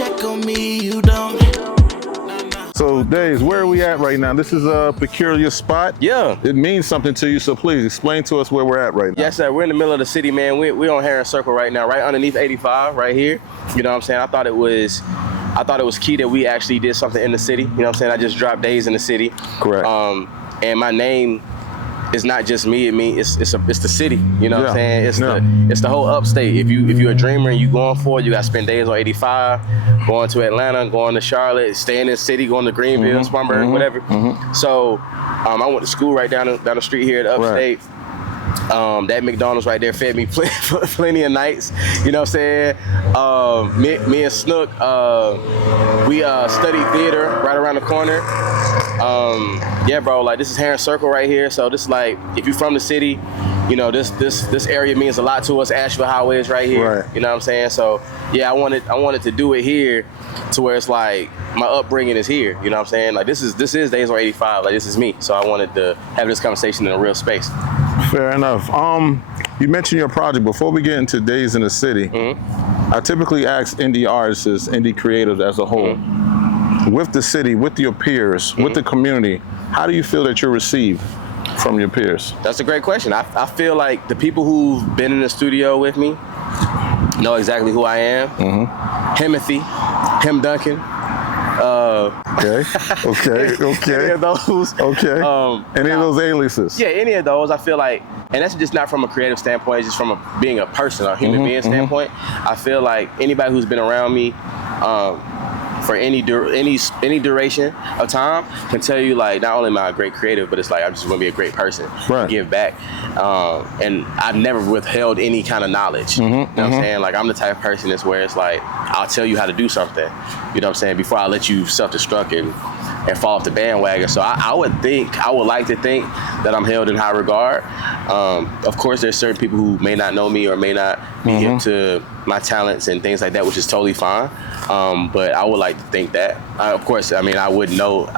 check on me, you don't. So, Daze, where are we at right now? This is a peculiar spot. Yeah. It means something to you, so please explain to us where we're at right now. Yes, sir. We're in the middle of the city, man. We're on Heron Circle right now, right underneath 85, right here. You know what I'm saying? I thought it was key that we actually did something in the city. You know what I'm saying? I just dropped Daze in the city. Correct. And my name is not just me. It's the city. You know what I'm saying? It's the whole upstate. If you're a dreamer and you going for it, you got to spend days on 85, going to Atlanta, going to Charlotte, staying in the city, going to Greenville, Spartanburg, whatever. So I went to school right down the street here at Upstate. Right. That McDonald's right there fed me plenty of nights. You know what I'm saying? Me and Snook, we studied theater right around the corner. Yeah, bro, like this is Heron Circle right here. So this is like, if you're from the city, you know, this area means a lot to us. Asheville Highway is right here. Right. You know what I'm saying? So yeah, I wanted to do it here to where it's like my upbringing is here. You know what I'm saying? Like this is Daze on 85. Like this is me. So I wanted to have this conversation in a real space. Fair enough. You mentioned your project. Before we get into Daze in the City, I typically ask indie artists, indie creatives as a whole, with the city, with your peers, with the community, how do you feel that you're received from your peers? That's a great question. I feel like the people who've been in the studio with me know exactly who I am. Himothy, Him Duncan. Okay. Any of those. Okay. Any of those aliases. Yeah, any of those. I feel like, and that's just not from a creative standpoint, it's just from being a person, a human being standpoint. I feel like anybody who's been around me for any duration of time can tell you, like, not only am I a great creative, but it's like I just want to be a great person, give back. And I've never withheld any kind of knowledge. You know what I'm saying? Like, I'm the type of person that's where it's like, I'll tell you how to do something, you know what I'm saying, before I let you self-destruct and fall off the bandwagon. So I would like to think that I'm held in high regard. Of course, there's certain people who may not know me or may not be hip to my talents and things like that, which is totally fine. But I would like to think that. Of course, I mean, I wouldn't know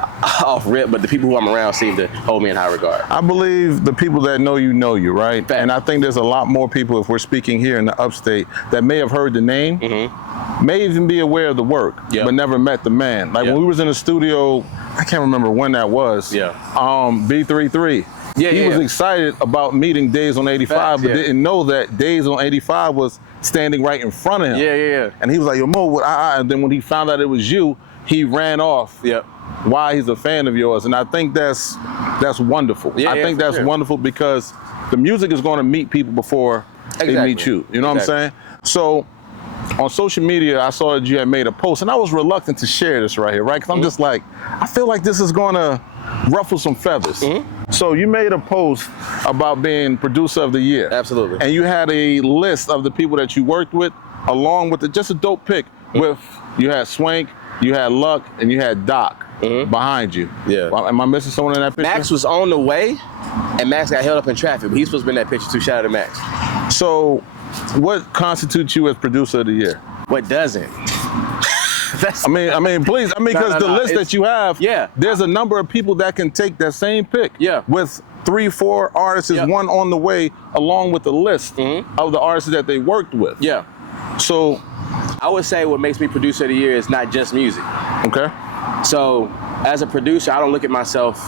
off rip, but the people who I'm around seem to hold me in high regard. I believe the people that know you, right? Fact. And I think there's a lot more people, if we're speaking here in the upstate, that may have heard the name, may even be aware of the work, but never met the man. Like when we was in the studio, I can't remember when that was. B33. He was excited about meeting Daze on 85, but didn't know that Daze on 85 was standing right in front of him. And he was like, yo, Mo, and then when he found out it was you, he ran off. Why he's a fan of yours. And I think that's wonderful. I think that's wonderful because the music is going to meet people before they meet you. You know what I'm saying? So on social media, I saw that you had made a post, and I was reluctant to share this right here, right? Because I'm just like, I feel like this is going to ruffle some feathers. So you made a post about being producer of the year. Absolutely. And you had a list of the people that you worked with, along with just a dope pick. With you had Swank, you had Luck, and you had Doc behind you. Well, am I missing someone in that picture? Max was on the way, and Max got held up in traffic, but he's supposed to be in that picture too. Shout out to Max. So what constitutes you as producer of the year? What doesn't? I mean, please. I mean, because the list that you have, there's a number of people that can take that same pick. With 3-4 artists, one on the way, along with the list of the artists that they worked with. So I would say what makes me producer of the year is not just music. Okay. So as a producer, I don't look at myself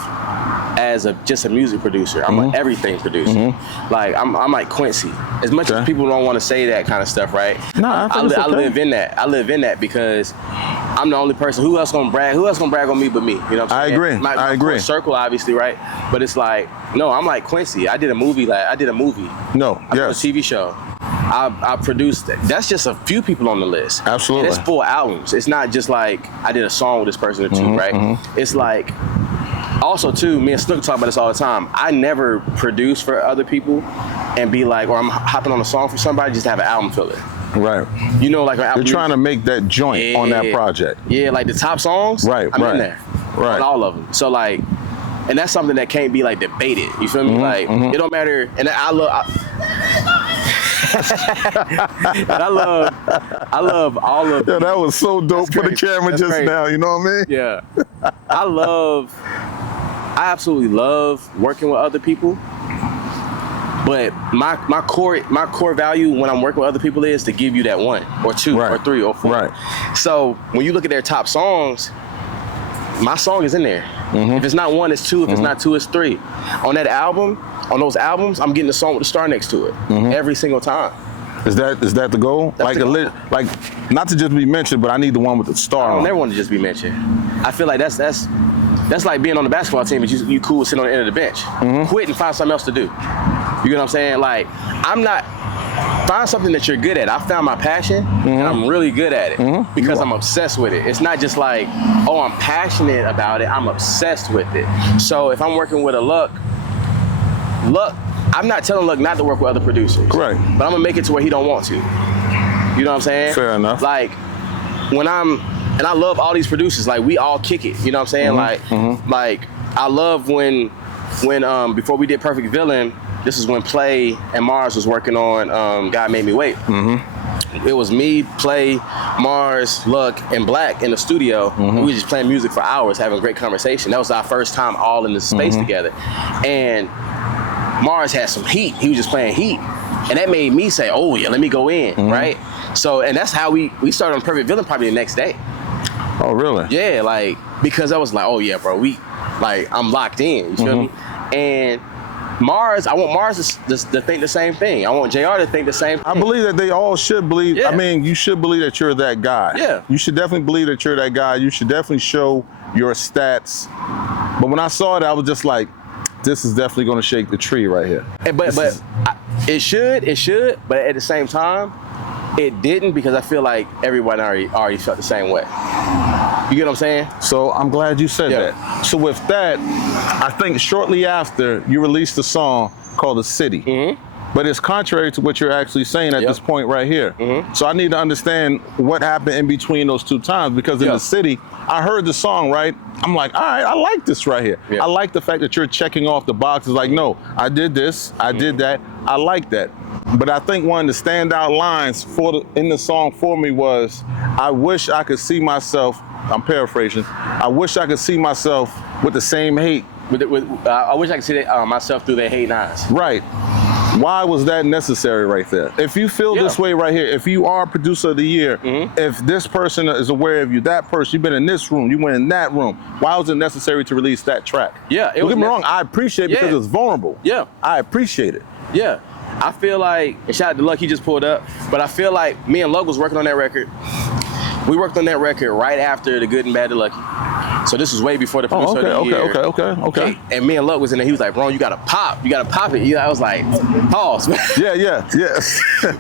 as just a music producer. I'm an everything producer. Like I'm like Quincy. As much as people don't want to say that kind of stuff, right? No, I live in that. I live in that because I'm the only person. Who else gonna brag? Who else gonna brag on me but me? You know what I'm saying? I agree. Circle, obviously, right? But it's like, no, I'm like Quincy. I did a movie. I did a TV show. I produced it. That's just a few people on the list. Absolutely. And it's full albums. It's not just like I did a song with this person or two, right? It's like, also too, me and Snook talk about this all the time. I never produce for other people and be like, or I'm hopping on a song for somebody just to have an album filler. Right. You know, like you're trying to make that joint on that project. Yeah, like the top songs. Right. I'm in there. Right. On all of them. So like, and that's something that can't be like debated. You feel me? Like it don't matter. And I love all of. Yeah, that was so dope for the camera just now. You know what I mean? Yeah. I absolutely love working with other people But my core value when I'm working with other people is to give you that 1 or 2 or 3 or 4. Right. So when you look at their top songs, my song is in there. If it's not 1, it's 2. If it's not 2, it's 3. On that album, on those albums, I'm getting a song with a star next to it every single time. Is that the goal? That's like the goal. Like not to just be mentioned, but I need the one with the star. I don't on never want to just be mentioned. I feel like that's like being on the basketball team, but you cool sitting on the end of the bench. Quit and find something else to do. You get what I'm saying? Like, find something that you're good at. I found my passion, and I'm really good at it because I'm obsessed with it. It's not just like, oh, I'm passionate about it. I'm obsessed with it. So if I'm working with a Luck, I'm not telling Luck not to work with other producers. Right. But I'm gonna make it to where he don't want to. You know what I'm saying? Fair enough. Like, and I love all these producers. Like, we all kick it. You know what I'm saying? Like I love when before we did Perfect Villain, this is when Play and Mars was working on God Made Me Wait. It was me, Play, Mars, Luck, and Black in the studio. We were just playing music for hours, having a great conversation. That was our first time all in the space together. And Mars had some heat. He was just playing heat. And that made me say, oh yeah, let me go in, right? So, and that's how we started on Perfect Villain probably the next day. Oh, really? Yeah, like, because I was like, oh yeah, bro, I'm locked in, you feel me? And Mars, I want Mars to think the same thing. I want JR to think the same thing. I believe that they all should believe. Yeah. I mean, you should believe that you're that guy. Yeah. You should definitely believe that you're that guy. You should definitely show your stats. But when I saw it, I was just like, this is definitely going to shake the tree right here. It should, but at the same time, it didn't, because I feel like everyone already felt the same way. You get what I'm saying? So I'm glad you said Yeah. that. So with that, I think shortly after you released a song called The City. But it's contrary to what you're actually saying at this point right here. So I need to understand what happened in between those two times, because in The City, I heard the song, right? I'm like, all right, I like this right here. I like the fact that you're checking off the boxes like, no, I did this, I did that, I like that. But I think one of the standout lines in the song for me was, I wish I could see myself, I'm paraphrasing, I wish I could see myself with the same hate. I wish I could see myself through their hate eyes. Right. Why was that necessary right there? If you feel this way right here, if you are producer of the year, if this person is aware of you, that person, you've been in this room, you went in that room, why was it necessary to release that track? Yeah. Don't get me wrong, I appreciate it because it's vulnerable. Yeah. I appreciate it. Yeah. I feel like, and shout out to Luck, he just pulled up, but I feel like me and Luck was working on that record. We worked on that record right after The Good and Bad, The Lucky. So this was way before the producer of the year. Okay. And me and Luck was in there. He was like, bro, you gotta pop it. I was like, pause. Yeah.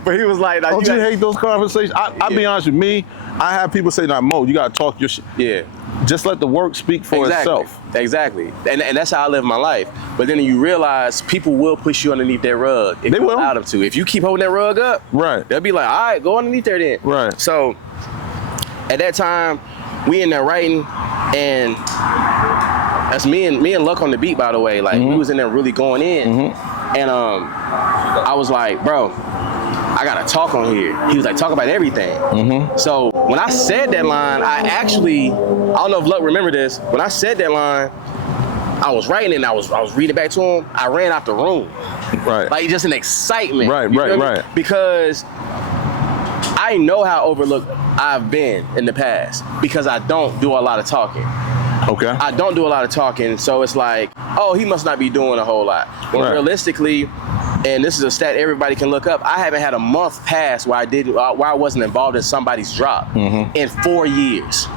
But he was like, don't you hate those conversations? I'll be honest with me. I have people say, nah, Mo, you gotta talk your shit. Yeah. Just let the work speak for itself. Exactly. And that's how I live my life. But then you realize people will push you underneath their rug if you allow them to. If you keep holding that rug up, they'll be like, all right, go underneath there then. Right. So at that time, we in there writing, and that's me and Luck on the beat, by the way. Like, we was in there really going in. And I was like, bro, I gotta talk on here. He was like, talk about everything. So when I said that line, I don't know if Luck remember this, when I said that line, I was writing it and I was reading back to him. I ran out the room. Right. Like, just an excitement. Right. Because I know how overlooked I've been in the past, because I don't do a lot of talking. Okay. I don't do a lot of talking, so it's like, oh, he must not be doing a whole lot. But realistically, and this is a stat everybody can look up, I haven't had a month pass where I wasn't involved in somebody's drop in 4 years.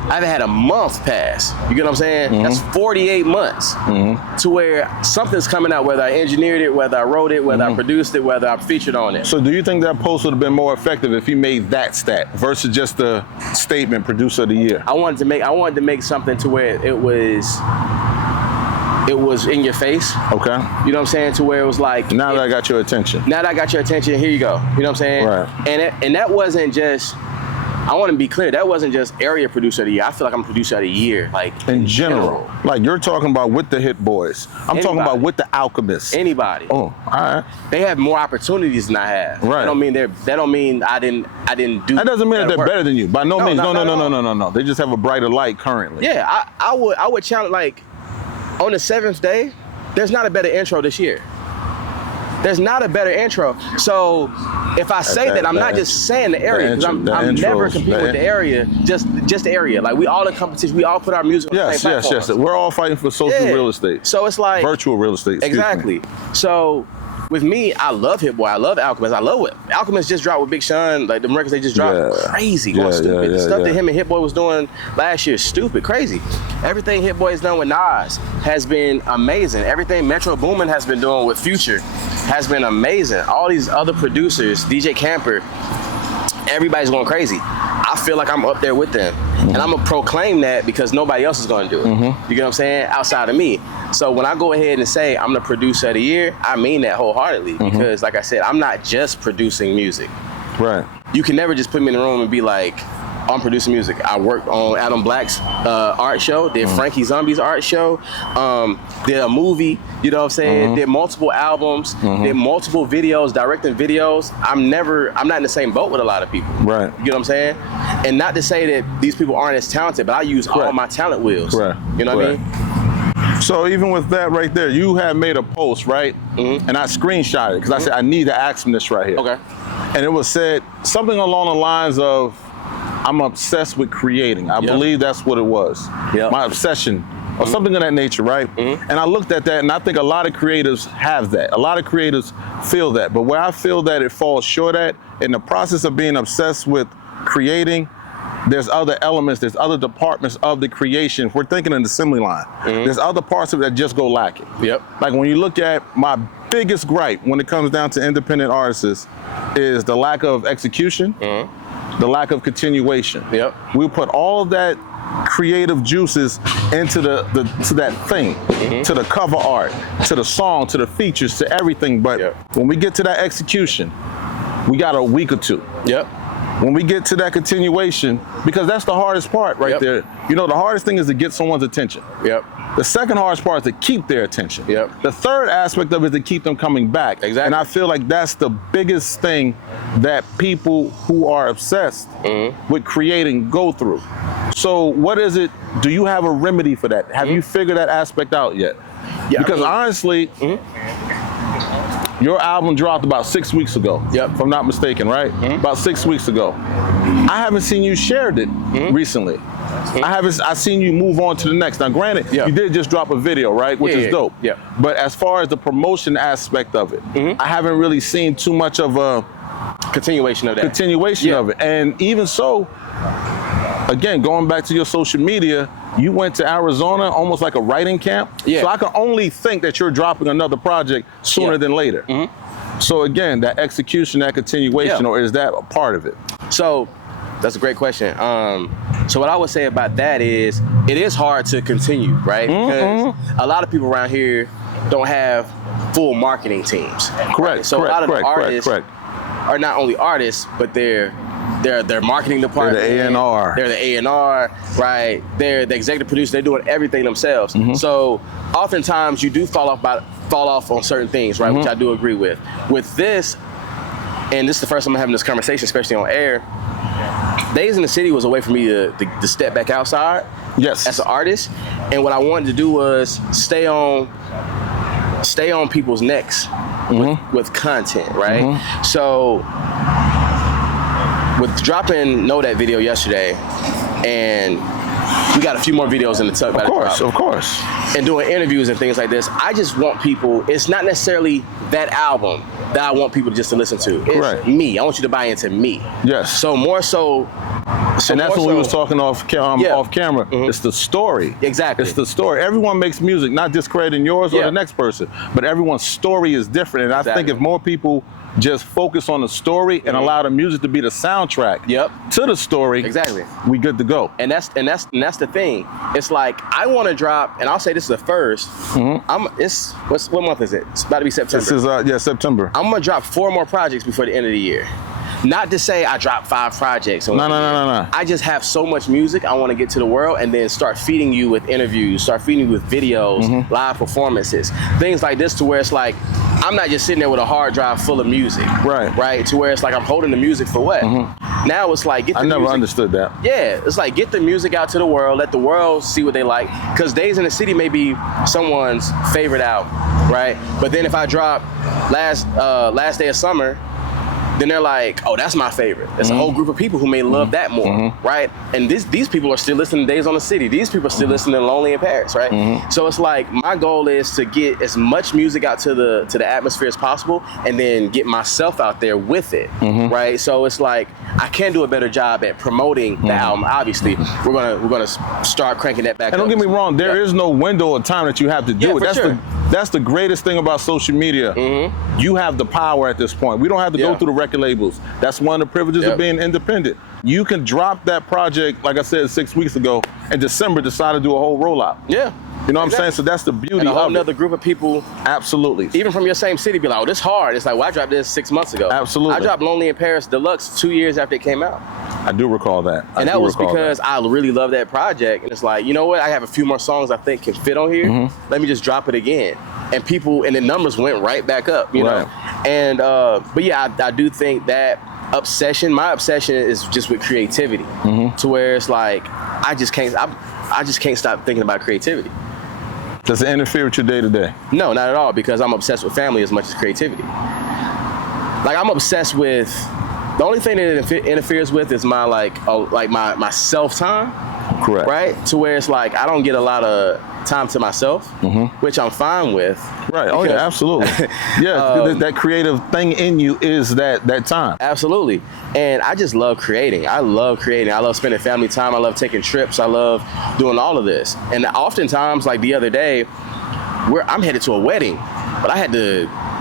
I haven't had a month pass. You get what I'm saying? That's 48 months to where something's coming out, whether I engineered it, whether I wrote it, whether I produced it, whether I featured on it. So do you think that post would have been more effective if you made that stat versus just the statement producer of the year? I wanted to make something to where it was in your face. Okay. You know what I'm saying? To where it was like, now that I got your attention. Now that I got your attention, here you go. You know what I'm saying? Right. And that wasn't just, I want to be clear, that wasn't just area producer of the year. I feel like I'm producer of the year, like in general. Like, you're talking about with the Hit Boys. I'm talking about with the Alchemists. Anybody. Oh, all right. They have more opportunities than I have. Right. That don't mean I didn't do. That doesn't mean that they're better than you. By no means. No. They just have a brighter light currently. Yeah, I would challenge, like, on the 7th day, there's not a better intro this year. There's not a better intro. So if I say that, I'm not just saying the area, because I'm never competing with the area, just the area. Like, we all in competition, we all put our music on the same platforms. Yes. We're all fighting for social real estate. So it's like virtual real estate. Exactly. So with me, I love Hit Boy, I love Alchemist, I love what Alchemist just dropped with Big Sean. Like, the records they just dropped, crazy, going stupid. The stuff that him and Hit Boy was doing last year, stupid, crazy. Everything Hit Boy has done with Nas has been amazing. Everything Metro Boomin has been doing with Future has been amazing. All these other producers, DJ Camper, everybody's going crazy. I feel like I'm up there with them. And I'm gonna proclaim that because nobody else is gonna do it. You get what I'm saying? Outside of me. So when I go ahead and say I'm the producer of the year, I mean that wholeheartedly, because like I said, I'm not just producing music. Right. You can never just put me in the room and be like, I'm producing music. I worked on Adam Black's art show, did Frankie Zombie's art show, did a movie, you know what I'm saying? Did multiple albums, did multiple videos, directing videos. I'm not in the same boat with a lot of people. Right. You know what I'm saying? And not to say that these people aren't as talented, but I use all my talent wheels. Right. You know what I mean? So even with that right there, you had made a post, right? And I screenshot it because I said, I need to ask him this right here. Okay. And it was said something along the lines of, I'm obsessed with creating. I believe that's what it was. My obsession or something of that nature, right? And I looked at that and I think a lot of creatives have that. A lot of creatives feel that. But where I feel that it falls short at, in the process of being obsessed with creating, there's other elements, there's other departments of the creation. If we're thinking an assembly line, there's other parts of it that just go lacking. Like when you look at my biggest gripe when it comes down to independent artists is the lack of execution, the lack of continuation. We put all of that creative juices into to that thing, to the cover art, to the song, to the features, to everything. But when we get to that execution, we got a week or two. When we get to that continuation, because that's the hardest part right there. You know, the hardest thing is to get someone's attention. The second hardest part is to keep their attention. The third aspect of it is to keep them coming back. And I feel like that's the biggest thing that people who are obsessed with creating go through. So what is it, do you have a remedy for that? Have you figured that aspect out yet? Because honestly, your album dropped about 6 weeks ago, if I'm not mistaken, right? About 6 weeks ago. I haven't seen you shared it recently. I've seen you move on to the next. Now granted, you did just drop a video, right? Which is dope. But as far as the promotion aspect of it, I haven't really seen too much of a continuation of that. Of it. And even so, again, going back to your social media, you went to Arizona almost like a writing camp. So I can only think that you're dropping another project sooner than later. So again, that execution, that continuation, or is that a part of it? So that's a great question. So what I would say about that is, it is hard to continue, right? Because a lot of people around here don't have full marketing teams. Right? So a lot of the artists are not only artists, but they're marketing department. They're the A&R. They're the A&R, right? They're the executive producer. They're doing everything themselves. So oftentimes you do fall off on certain things, right? Which I do agree with. With this, and this is the first time I'm having this conversation, especially on air, Days in the City was a way for me to step back outside as an artist. And what I wanted to do was stay on people's necks with content, right? So with dropping Know That video yesterday, and we got a few more videos in the tuck. Of course. And doing interviews and things like this, I just want people, it's not necessarily that album that I want people just to listen to. It's me. I want you to buy into me. So more so. And that's what we was talking off camera. It's the story. It's the story. Everyone makes music, not just crediting yours or the next person, but everyone's story is different. And I think if more people just focus on the story and allow the music to be the soundtrack to the story, we good to go. And that's the thing. It's like, I want to drop, and I'll say this is the first. What month is it? It's about to be September. This is September. I'm gonna drop 4 more projects before the end of the year. Not to say I dropped 5 projects. No. I just have so much music I want to get to the world, and then start feeding you with interviews, start feeding you with videos, live performances, things like this, to where it's like, I'm not just sitting there with a hard drive full of music. Right. To where it's like I'm holding the music for what? Now it's like, I never understood that. Yeah, it's like get the music out to the world, let the world see what they like. Because Days in the City may be someone's favorite album, right? But then if I drop Last Day of Summer, then they're like, oh, that's my favorite. There's a whole group of people who may love that more, right? And these people are still listening to Days on the City. These people are still listening to Lonely in Paris, right? So it's like my goal is to get as much music out to the atmosphere as possible, and then get myself out there with it, right? So it's like I can do a better job at promoting the album. Obviously, we're gonna start cranking that back. And don't get me wrong, there is no window of time that you have to do it. That's the greatest thing about social media. You have the power at this point. We don't have to go through the record labels. That's one of the privileges of being independent. You can drop that project, like I said 6 weeks ago, in December decide to do a whole rollout. Yeah. You know what I'm saying? So that's the beauty and a whole of another group of people. Absolutely. Even from your same city, be like, oh, this hard. It's like, well, I dropped this 6 months ago. Absolutely. I dropped Lonely in Paris Deluxe 2 years after it came out. I do recall that. And that was because I really love that project. And it's like, you know what? I have a few more songs I think can fit on here. Let me just drop it again. And the numbers went right back up, you know? And, but yeah, I do think that my obsession is just with creativity, to where it's like, I just can't stop thinking about creativity. Does it interfere with your day-to-day? No, not at all, because I'm obsessed with family as much as creativity. Like, I'm obsessed with, the only thing that it interferes with is my my self-time. Correct. Right? To where it's like, I don't get a lot of time to myself, which I'm fine with. Right. Oh yeah, absolutely. Yeah, that creative thing in you is that time. Absolutely. And I just love creating. I love creating. I love spending family time. I love taking trips. I love doing all of this. And oftentimes, like the other day, I'm headed to a wedding, but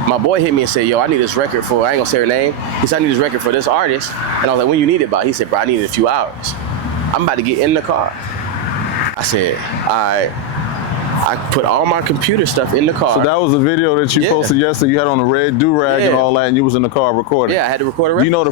my boy hit me and said, yo, I need this record for, I ain't gonna say her name. He said, I need this record for this artist. And I was like, when you need it by? He said, bro, I need it in a few hours. I'm about to get in the car. I said, all right. I put all my computer stuff in the car. So that was the video that you posted yesterday. You had on a red do-rag and all that, and you was in the car recording. Yeah, I had to record a record. You know,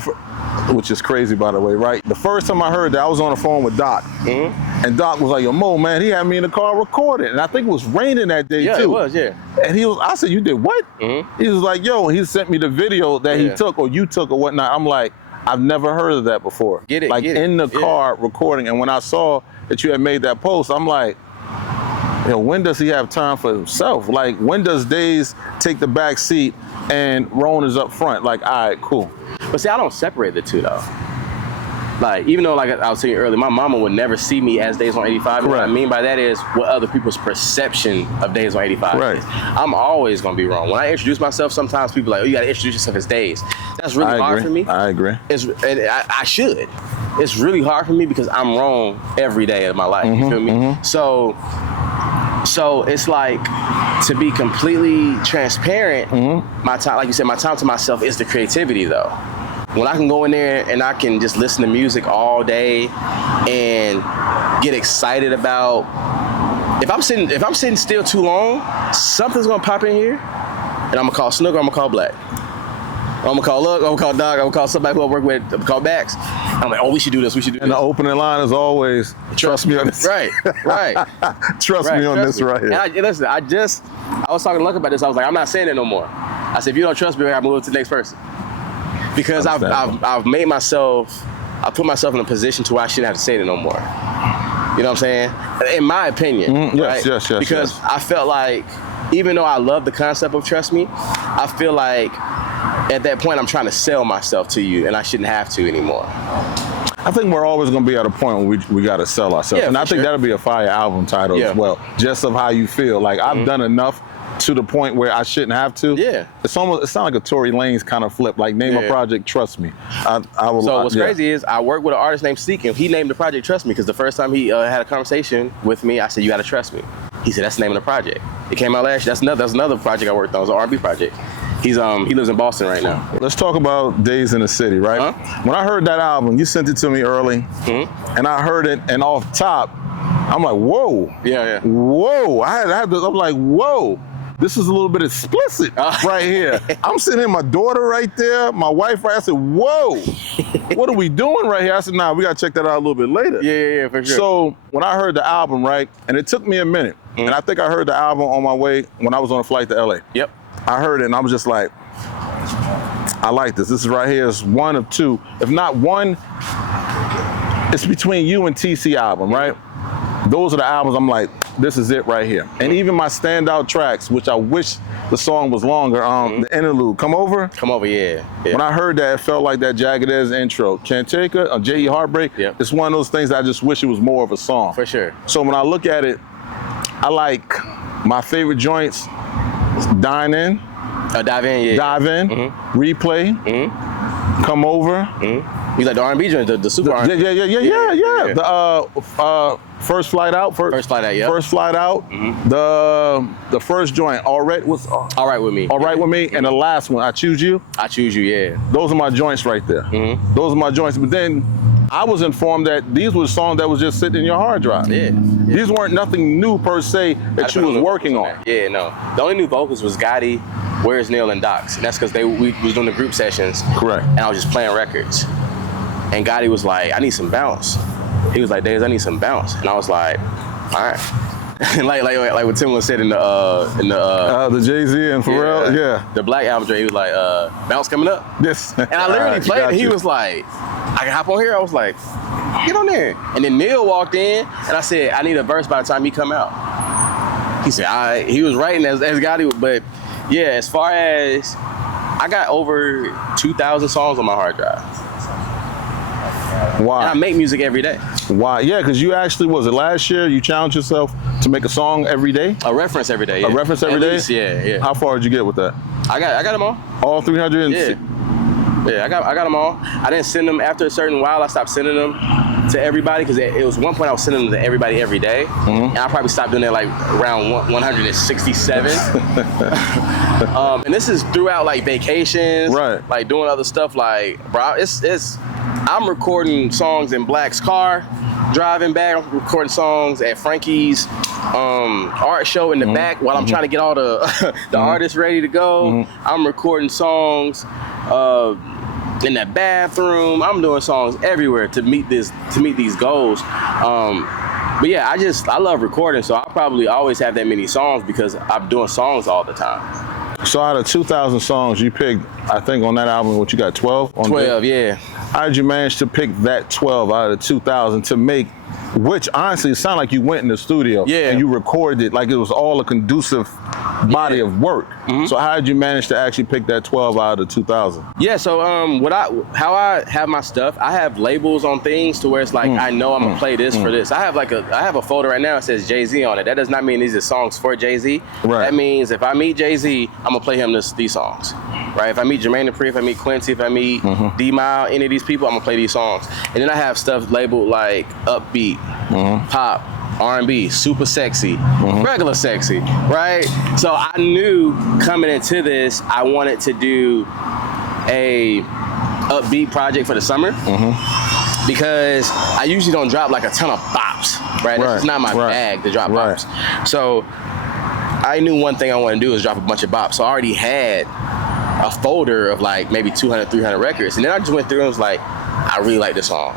which is crazy, by the way, right? The first time I heard that, I was on the phone with Doc. And Doc was like, yo, Mo, man, he had me in the car recording. And I think it was raining that day, too. Yeah, it was, yeah. And I said, you did what? He was like, yo, and he sent me the video that he took or you took or whatnot. I'm like, I've never heard of that before. In the car recording. And when I saw that you had made that post, I'm like, you know, when does he have time for himself? Like, when does Days take the back seat and Ron is up front? Like, all right, cool. But see, I don't separate the two, though. Like, even though, like I was saying earlier, my mama would never see me as Days on 85. What I mean by that is what other people's perception of Days on 85 is. I'm always going to be wrong. When I introduce myself, sometimes people are like, oh, you got to introduce yourself as Days. That's really hard for me. I agree. And I should. It's really hard for me because I'm wrong every day of my life. You feel me? So it's like, to be completely transparent, my time, like you said, my time to myself is the creativity, though. When I can go in there and I can just listen to music all day and get excited about, if I'm sitting still too long, something's gonna pop in here, and I'm gonna call Snooker, I'm gonna call Black. I'm gonna call Luck, I'm gonna call Doc, I'm gonna call somebody who I work with, I'm gonna call Bax. I'm like, oh, we should do this, we should do this. And the opening line is always, trust me on this. Right. Trust me on this right here. And listen, I was talking to Luck about this, I was like, I'm not saying it no more. I said, if you don't trust me, I gotta move to the next person. Because I've made myself, I put myself in a position to where I shouldn't have to say it no more. You know what I'm saying? In my opinion. Yes. Because I felt like, even though I love the concept of trust me, I feel like at that point I'm trying to sell myself to you and I shouldn't have to anymore. I think we're always going to be at a point where we got to sell ourselves. Yeah, and I think that'll be a fire album title as well. Just of how you feel. Like, I've done enough to the point where I shouldn't have to. Yeah. It sounds like a Tory Lanez kind of flip, like name a project, Trust Me. So what's crazy is I work with an artist named Seek, and he named the project Trust Me because the first time he had a conversation with me, I said, you got to trust me. He said, that's the name of the project. It came out last year. That's another project I worked on. It was an R&B project. He lives in Boston right now. Let's talk about Days in the City, right? When I heard that album, you sent it to me early, and I heard it, and off top, I'm like, whoa. Yeah. Whoa. I'm like, whoa. This is a little bit explicit right here. I'm sitting here, my daughter right there, my wife right. I said, whoa, what are we doing right here? I said, nah, we got to check that out a little bit later. Yeah, for sure. So when I heard the album, right, and it took me a minute, and I think I heard the album on my way when I was on a flight to LA. Yep. I heard it and I was just like, I like this. This is right here is one of two. If not one, it's between you and TC album, right? Those are the albums I'm like, this is it right here. And even my standout tracks, which I wish the song was longer, the interlude, Come Over. Come Over, yeah. When I heard that, it felt like that Jagged Edge intro. Can't Take It, J.E. Heartbreak. Yep. It's one of those things I just wish it was more of a song. For sure. So when I look at it, I like my favorite joints, Dine In. Dive In, yeah. Dive In, Replay, Come Over. You like the R&B joint, the super R&B? Yeah. The First Flight Out. First Flight Out, yeah. First Flight Out. The first joint, All Right With Me. All Right With Me. And the last one, I Choose You. I Choose You, yeah. Those are my joints right there. Those are my joints. But then I was informed that these were songs that was just sitting in your hard drive. Yeah. These weren't nothing new per se that you was working on. Yeah, no. The only new vocals was Gotti, Where's Neil, and Docs. And that's because we was doing the group sessions. Correct. And I was just playing records. And Gotti was like, I need some bounce. He was like, Daze, I need some bounce. And I was like, all right. like what Timbaland said in the Jay-Z and Pharrell, the Black album, he was like, bounce coming up. Yes. And I literally played it. He was like, I can hop on here. I was like, get on there. And then Neil walked in and I said, I need a verse by the time he come out. He said, all right. He was writing as Gotti, but yeah, as far as, I got over 2,000 songs on my hard drive. Why? And I make music every day. Why? Yeah, because you actually, was it last year, you challenged yourself to make a song every day? A reference every day, yeah. A reference every day? Least, yeah. How far did you get with that? I got them all. All 300? Yeah, I got them all. I didn't send them after a certain while. I stopped sending them to everybody because it was one point I was sending them to everybody every day. And I probably stopped doing that like around 167. And this is throughout like vacations, right? Like doing other stuff. Like, bro, I'm recording songs in Black's car, driving back. I'm recording songs at Frankie's art show in the back while I'm trying to get all the artists ready to go. I'm recording songs in that bathroom. I'm doing songs everywhere to meet these goals. But yeah, I love recording, so I'll probably always have that many songs because I'm doing songs all the time. So out of 2,000 songs, you picked, I think on that album, what you got, 12? 12, yeah. How did you manage to pick that 12 out of 2,000 to make, which honestly, it sounded like you went in the studio and you recorded it like it was all a conducive body of work. So how did you manage to actually pick that 12 out of 2,000? Yeah, so how I have my stuff, I have labels on things to where it's like I know I'm gonna play this for this. I have a folder right now that says Jay-Z on it. That does not mean these are songs for Jay-Z. Right. That means if I meet Jay-Z, I'm gonna play him these songs. Right? If I meet Jermaine Dupri, if I meet Quincy, if I meet D-Mile, any of these people, I'm gonna play these songs. And then I have stuff labeled like upbeat, pop, R&B, super sexy, regular sexy, right? So I knew coming into this, I wanted to do a upbeat project for the summer because I usually don't drop like a ton of bops, right? It's not my bag to drop bops. So I knew one thing I wanted to do is drop a bunch of bops. So I already had a folder of like maybe 200, 300 records. And then I just went through and was like, I really like this song.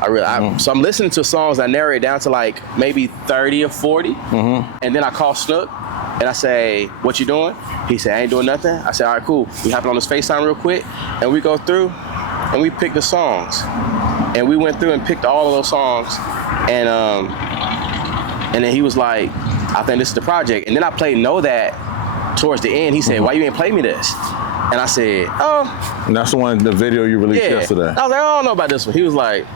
So I'm listening to songs, I narrow it down to like maybe 30 or 40. And then I call Snook and I say, what you doing? He said, I ain't doing nothing. I said, all right, cool. We hop on this FaceTime real quick and we go through and we pick the songs. And we went through and picked all of those songs. And then he was like, I think this is the project. And then I played Know That towards the end. He said, why you ain't play me this? And I said, oh. And that's the one, the video you released yesterday. I was like, I don't know about this one. He was like,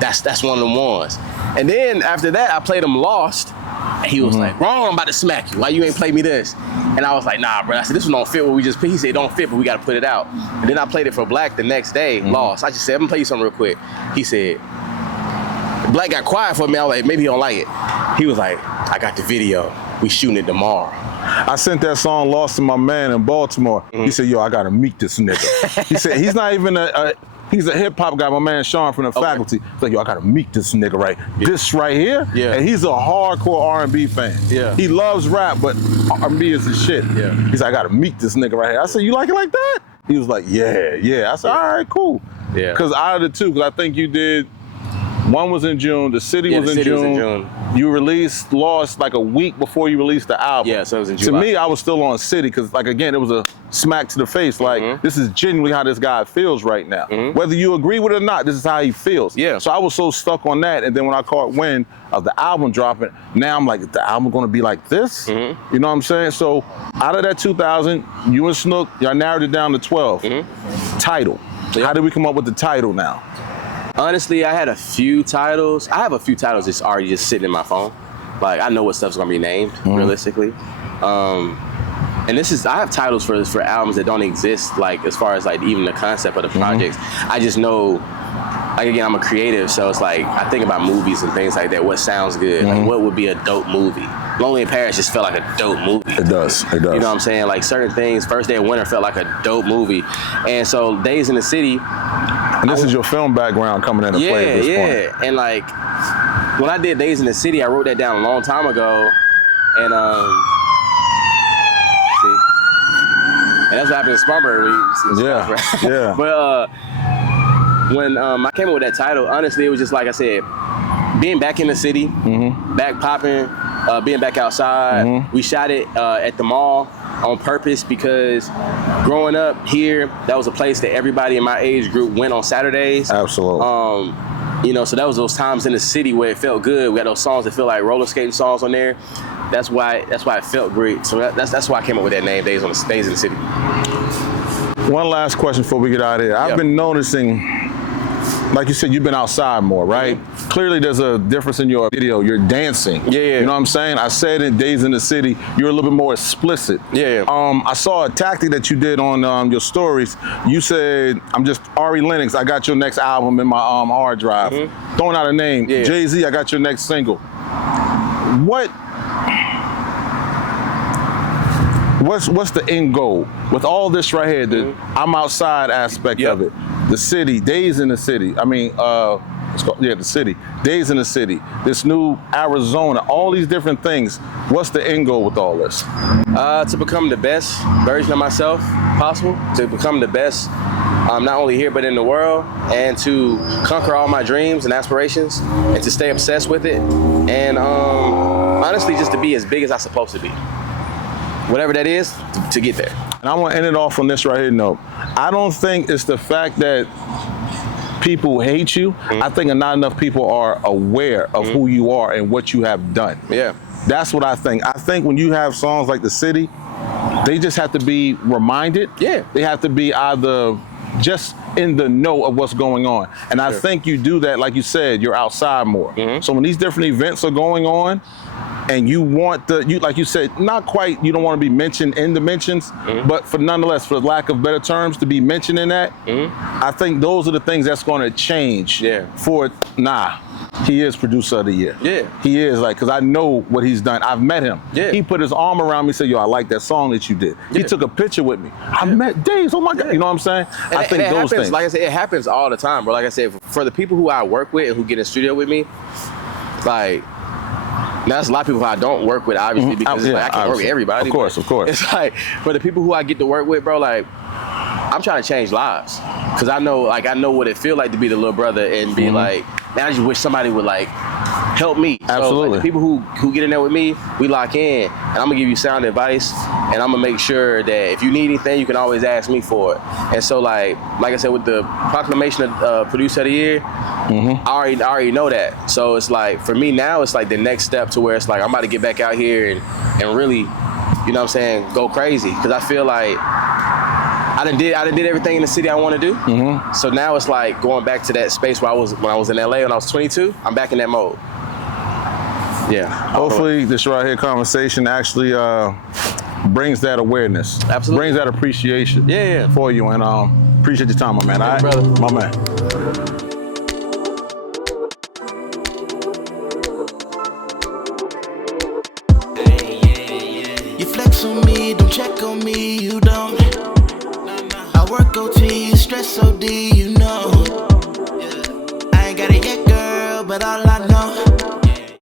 that's one of them ones. And then after that, I played him Lost. And he was like, wrong, I'm about to smack you. Why you ain't play me this? And I was like, nah, bro. I said, this one don't fit what we just picked. He said, it don't fit, but we got to put it out. And then I played it for Black the next day, Lost. I just said, I'm going to play you something real quick. He said, Black got quiet for me. I was like, maybe he don't like it. He was like, I got the video. We shooting it tomorrow. I sent that song Lost to my man in Baltimore. He said, yo, I got to meet this nigga. He said, he's not even he's a hip hop guy, my man Sean from the faculty. He's like, yo, I got to meet this nigga this right here. And he's a hardcore R&B fan. He loves rap, but R&B is his shit. He's like, I got to meet this nigga right here. I said, you like it like that? He was like, yeah. I said, all right, cool. Because out of the two, because I think you did One was in June. The City, was, in June. You released Lost like a week before you released the album. Yeah, so it was in July. To me, I was still on City because, like, again, it was a smack to the face. Like, this is genuinely how this guy feels right now. Whether you agree with it or not, this is how he feels. Yeah. So I was so stuck on that. And then when I caught wind of the album dropping, now I'm like, is the album going to be like this? You know what I'm saying? So out of that 2,000, you and Snook, y'all narrowed it down to 12. Title. How did we come up with the title now? Honestly, I had a few titles. I have a few titles that's already just sitting in my phone. Like, I know what stuff's gonna be named, realistically. And I have titles for albums that don't exist, like, as far as, like, even the concept of the projects. I just know, like, again, I'm a creative, so it's like, I think about movies and things like that, what sounds good, like, what would be a dope movie. Lonely in Paris just felt like a dope movie. It does. You know what I'm saying? Like, certain things, First Day of Winter felt like a dope movie. And so Days in the City. And this is your film background coming into play at this point. And like, when I did Days in the City, I wrote that down a long time ago. And and that's what happened in Spartanburg. Yeah. But when I came up with that title, honestly, it was just like I said, being back in the city, back popping, being back outside. We shot it at the mall on purpose because growing up here, that was a place that everybody in my age group went on Saturdays. Absolutely. You know, so that was those times in the city where it felt good. We had those songs that feel like roller skating songs on there. That's why it felt great. So that's why I came up with that name, Days in the City. One last question before we get out of here. I've been noticing, like you said, you've been outside more, right? Clearly there's a difference in your video. You're dancing. Yeah. You know what I'm saying? I said in Days in the City, you're a little bit more explicit. Yeah. I saw a tactic that you did on your stories. You said, I'm just Ari Lennox, I got your next album in my hard drive. Throwing out a name. Yeah. Jay-Z, I got your next single. What's the end goal with all this right here? The I'm outside aspect of it. The city, Days in the City. I mean, the City. Days in the City. This new Arizona. All these different things. What's the end goal with all this? To become the best version of myself possible. To become the best, not only here but in the world, and to conquer all my dreams and aspirations, and to stay obsessed with it, and honestly, just to be as big as I'm supposed to be. Whatever that is, to get there. And I want to end it off on this right here note. I don't think it's the fact that people hate you. I think not enough people are aware of who you are and what you have done. Yeah. That's what I think. I think when you have songs like The City, they just have to be reminded. Yeah. They have to be either just in the know of what's going on. And I think you do that, like you said, you're outside more. So when these different events are going on, and you want like you said, not quite, you don't want to be mentioned in the mentions, but nonetheless, for lack of better terms, to be mentioned in that, I think those are the things that's going to change he is producer of the year. Yeah. He is, like, because I know what he's done. I've met him. Yeah. He put his arm around me and said, yo, I like that song that you did. He took a picture with me. I met Days, oh my God. You know what I'm saying? And I think those things. Like I said, it happens all the time, bro. Like I said, for the people who I work with and who get in the studio with me, like, now, there's a lot of people who I don't work with, obviously, because I can't work with everybody. Of course. It's like, for the people who I get to work with, bro, like, I'm trying to change lives. Because I know what it feels like to be the little brother and be like, man, I just wish somebody would, like, help me. Absolutely. So, like, the people who get in there with me, we lock in, and I'm going to give you sound advice, and I'm going to make sure that if you need anything, you can always ask me for it. And so, like I said, with the proclamation of Producer of the Year, I already know that. So it's like, for me now, it's like the next step to where it's like, I'm about to get back out here and really, you know what I'm saying, go crazy. Because I feel like I done did everything in the city I want to do. So now it's like going back to that space where when I was in LA when I was 22, I'm back in that mode. Yeah. Hopefully this right here conversation actually brings that awareness. Absolutely. Brings that appreciation for you. And appreciate your time, my man. All right, brother. My man. You flex on me, don't check on me, you don't.